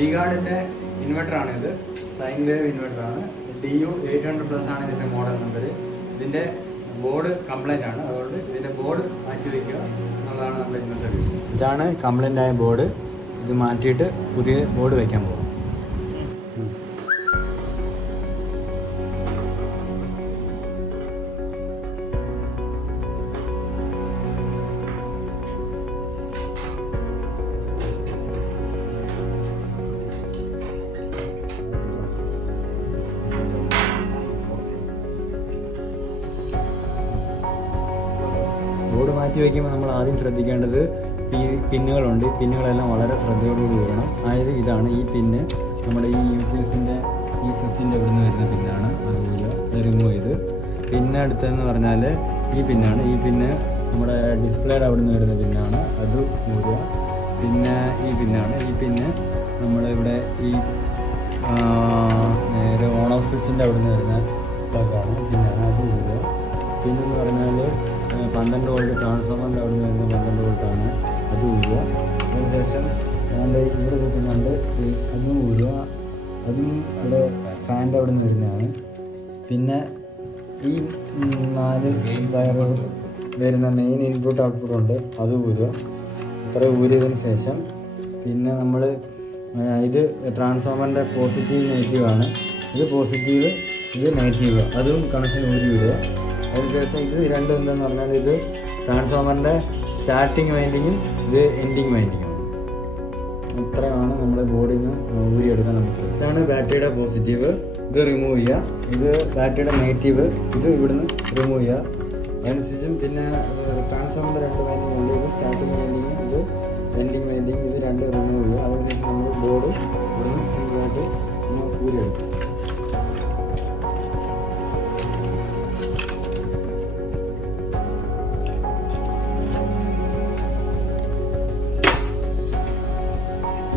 V-Guardന്റെ inverter ആണ് ഇത്. Sine wave inverter ആണ്. DU 800+ ആണ് ഇതിന്റെ മോഡൽ നമ്പർ. ഇതിന്റെ ബോർഡ് കംപ്ലൈന്റ് ആണ്. അതുകൊണ്ട് ഇതിന്റെ ബോർഡ് മാറ്റി വയ്ക്കുക എന്നുള്ളതാണ് നമ്മുടെ ഇന്നത്തെ വീഡിയോ. ഇതാണ് കംപ്ലൈന്റ് ആയ ബോർഡ്. ഇത് മാറ്റിയിട്ട് പുതിയ ബോർഡ് വയ്ക്കാൻ പോകും. ബോർഡ് മാറ്റി വയ്ക്കുമ്പോൾ നമ്മൾ ആദ്യം ശ്രദ്ധിക്കേണ്ടത് ഈ പിന്നുകളുണ്ട്. ഈ പിന്നുകളെല്ലാം വളരെ ശ്രദ്ധയോടുകൂടി വരണം. അതായത് ഇതാണ് ഈ പിന്ന്, നമ്മുടെ ഈ UPSന്റെ ഈ സ്വിച്ചിൻ്റെ ഇവിടെ നിന്ന് വരുന്ന പിന്നാണ്. അതുപോലെ അത് റിമൂവ് ചെയ്ത്. പിന്നെ അടുത്തതെന്ന് പറഞ്ഞാൽ ഈ പിന്നാണ്. ഈ പിന്ന് നമ്മുടെ ഡിസ്പ്ലേയുടെ അവിടെ നിന്ന് വരുന്ന പിന്നാണ്. അത് ഊരുക. പിന്നെ ഈ പിന്നാണ്. ഈ പിന്ന് നമ്മളിവിടെ ഈ നേരെ ഓൺ ഓഫ് സ്വിച്ചിൻ്റെ അവിടെ നിന്ന് വരുന്ന പ്ലഗാണ്. പിന്നാണ്. അത് ഊരുക. പിന്നെന്ന് പറഞ്ഞാൽ 12 വോൾട്ട് ട്രാൻസ്ഫോമറിൻ്റെ അവിടെ നിന്ന് വരുന്ന 12 വോൾട്ടാണ്. അത് ഊരുക. അതിനുശേഷം ഇവിടെ കിട്ടുന്നുണ്ട്, അതും ഊരുക. അതും ഇവിടെ ഫാൻ്റെ അവിടെ നിന്ന് വരുന്നതാണ്. പിന്നെ ഈ 4 വയറുകൾ വരുന്ന മെയിൻ ഇൻപുട്ട് ഔട്ട്പുട്ട് ഉണ്ട്, അത് ഊരുക. ഇത്ര ഊരിയതിന് ശേഷം പിന്നെ നമ്മൾ ഇത് ട്രാൻസ്ഫോമറിൻ്റെ പോസിറ്റീവ് നെഗറ്റീവ് ആണ്. ഇത് പോസിറ്റീവ്, ഇത് നെഗറ്റീവ്. അതും കണക്ഷൻ ഊരി വിടുക. അതിനുശേഷം ഇത് രണ്ടും എന്താണെന്ന് പറഞ്ഞാൽ ഇത് ട്രാൻസ്ഫോമറിൻ്റെ സ്റ്റാർട്ടിങ് വൈൻഡിങ്ങും ഇത് എൻഡിങ് വൈൻഡിങ്ങും. ഇത്രയാണ് നമ്മുടെ ബോർഡിൽ നിന്ന് ഊരിയെടുക്കാൻ നമുക്ക്. ഇതാണ് ബാറ്ററിയുടെ പോസിറ്റീവ്, ഇത് റിമൂവ് ചെയ്യുക. ഇത് ബാറ്ററിയുടെ നെഗറ്റീവ്, ഇത് ഇവിടുന്ന് റിമൂവ് ചെയ്യുക. അതിനുശേഷം പിന്നെ ട്രാൻസ്ഫോമറിൻ്റെ 2 വൈൻഡിങ് ഉണ്ട്. ഇത് സ്റ്റാർട്ടിങ് വൈൻഡിങ്ങും ഇത് എൻഡിങ് വൈൻഡിങ്, ഇത് 2 റിമൂവ് ചെയ്യുക. അതിനുശേഷം നമ്മൾ ബോർഡ് ഇവിടുന്ന് സിമ്പിളായിട്ട് ഊരിയെടുക്കും.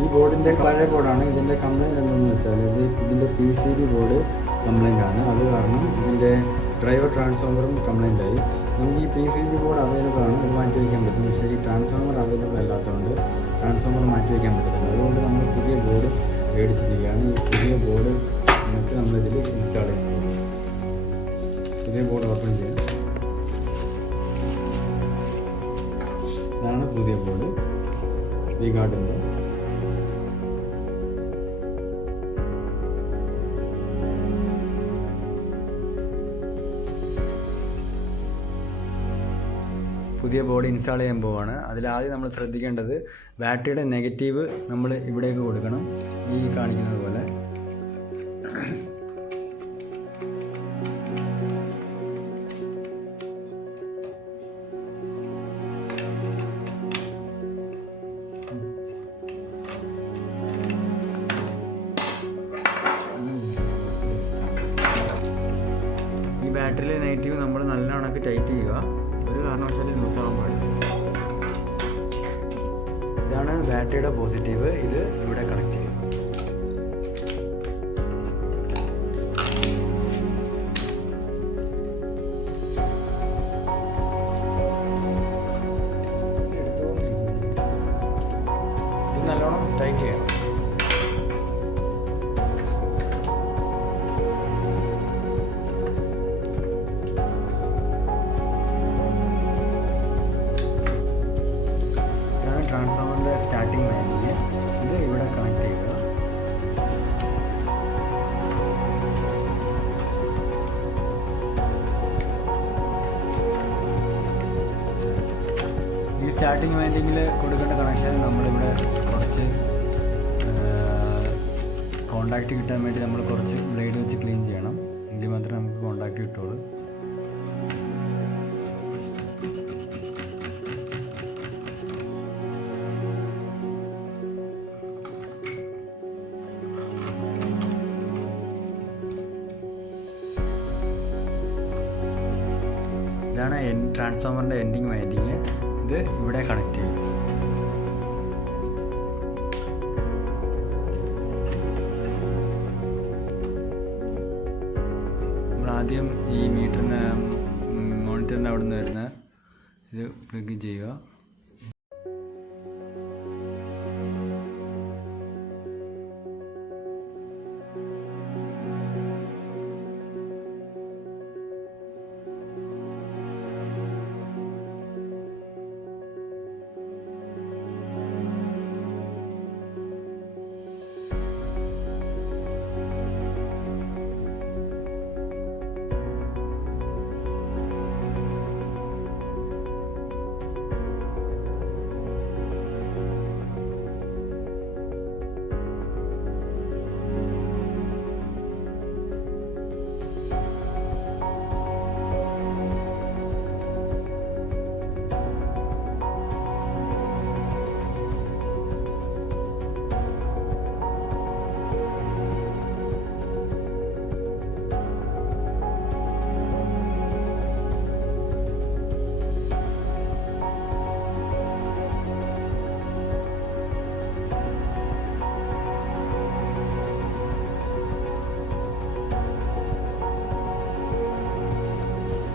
ഈ ബോർഡിൻ്റെ പഴയ ബോർഡാണ്. ഇതിൻ്റെ കംപ്ലയിൻറ്റ് എന്താണെന്ന് വെച്ചാൽ ഇതിൻ്റെ PCB ബോർഡ് കംപ്ലയിൻ്റ് ആണ്. അത് കാരണം ഇതിൻ്റെ ഡ്രൈവർ ട്രാൻസ്ഫോമറും കംപ്ലയിൻ്റ് ആയി. നമുക്ക് ഈ PCB ബോർഡ് അവൈലബിൾ ആണ്, അത് മാറ്റി വയ്ക്കാൻ പറ്റും. പക്ഷേ ഈ ട്രാൻസ്ഫോമർ അവൈലബിൾ അല്ലാത്തതുകൊണ്ട് ട്രാൻസ്ഫോമർ മാറ്റി വയ്ക്കാൻ പറ്റത്തില്ല. അതുകൊണ്ട് നമ്മൾ പുതിയ ബോർഡ് മേടിച്ചിരിക്കുകയാണ്. ഈ പുതിയ ബോർഡ് നമുക്ക് നമ്മളിതിൽ ഇൻസ്റ്റാൾ ചെയ്യുന്നത്. പുതിയ ബോർഡ് ഓപ്പൺ ചെയ്യാം. ഇതാണ് പുതിയ ബോർഡ് V-Guardന്റെ. പുതിയ ബോർഡ് ഇൻസ്റ്റാൾ ചെയ്യാൻ പോവുകയാണ്. അതിലാദ്യം നമ്മൾ ശ്രദ്ധിക്കേണ്ടത് ബാറ്ററിയുടെ നെഗറ്റീവ് നമ്മൾ ഇവിടേക്ക് കൊടുക്കണം, ഈ കാണിക്കുന്നത് പോലെ. ഈ ബാറ്ററിയിലെ നെഗറ്റീവ് നമ്മൾ നല്ല കണക്ക് ടൈറ്റ് ചെയ്യുക, ഒരു കാരണവശാലും ലൂസാകാൻ പാടില്ല. ഇതാണ് ബാറ്ററിയുടെ പോസിറ്റീവ്, ഇത് ഇവിടെ കണക്ട് ചെയ്യും. ഇത് നല്ലോണം ടൈറ്റ് ചെയ്യണം. ട്രാൻസ്ഫോമറിൻ്റെ സ്റ്റാർട്ടിങ് വൈൻഡിങ്, ഇത് ഇവിടെ കണക്ട് ചെയ്യുക. ഈ സ്റ്റാർട്ടിങ് വൈൻഡിങ്ങിൽ കൊടുക്കേണ്ട കണക്ഷൻ നമ്മളിവിടെ കുറച്ച് കോണ്ടാക്റ്റ് കിട്ടാൻ വേണ്ടി നമ്മൾ കുറച്ച് ബ്ലേഡ് വെച്ച് ക്ലീൻ ചെയ്യണം. എങ്കിൽ മാത്രമേ നമുക്ക് കോണ്ടാക്റ്റ് കിട്ടുള്ളൂ. ഇതാണ് ട്രാൻസ്ഫോമറിൻ്റെ എൻഡിങ് വൈൻഡിങ്, ഇത് ഇവിടെ കണക്ട് ചെയ്യും. നമ്മളാദ്യം ഈ മോണിറ്ററിൻ്റെ അവിടെ നിന്ന് വരുന്ന ഇത് പ്ലഗ് ചെയ്യുക.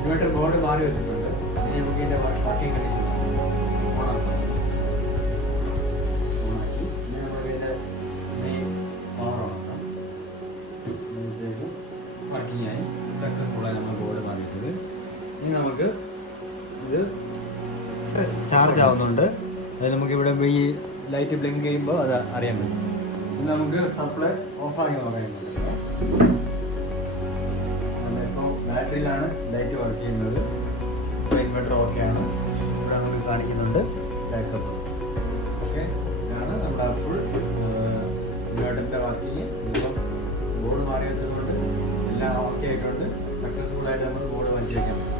ഇൻവെർട്ടർ ബോർഡ് മാറി വെച്ചിട്ടുണ്ട്. ഇനി നമുക്ക് ഇതിൻ്റെ വർക്കിംഗ് കണ്ടീഷൻ ഓണാക്കി. ഇനി നമുക്ക് ഇതിൻ്റെ മെയിൻ പവർ ഓണാക്കാം. വർക്കിംഗ് ആയി സക്സസ്ഫുള്ളായി നമ്മൾ ബോർഡ് മാറിയിട്ടത്. ഇനി നമുക്ക് ഇത് ചാർജ് ആവുന്നുണ്ട്. അത് നമുക്കിവിടെ ഈ ലൈറ്റ് ബ്ലിങ്ക് ചെയ്യുമ്പോൾ അത് അറിയാൻ പറ്റും. ഇനി നമുക്ക് സപ്ലൈ ഓഫാക്കി നോക്കാനുണ്ട്. നമ്മളിപ്പോൾ ബാറ്ററിയിലാണ് ലൈറ്റ് വർക്ക് ചെയ്യുന്നത്. ഇൻവെർട്ടർ ഓക്കെയാണ്. ഇവിടെ നമുക്ക് കാണിക്കുന്നുണ്ട് ബാക്കപ്പ്. ഓക്കെ, ഇതാണ് നമ്മുടെ ഫുൾ ഇൻവെർട്ടറിൻ്റെ വർക്കിങ്. ഇപ്പം ബോർഡ് മാറി വെച്ചതുകൊണ്ട് എല്ലാം ഓക്കെ ആയിട്ടുണ്ട്. സക്സസ്ഫുൾ ആയിട്ട് നമ്മൾ ബോർഡ് മാറ്റി വയ്ക്കാൻ പറ്റും.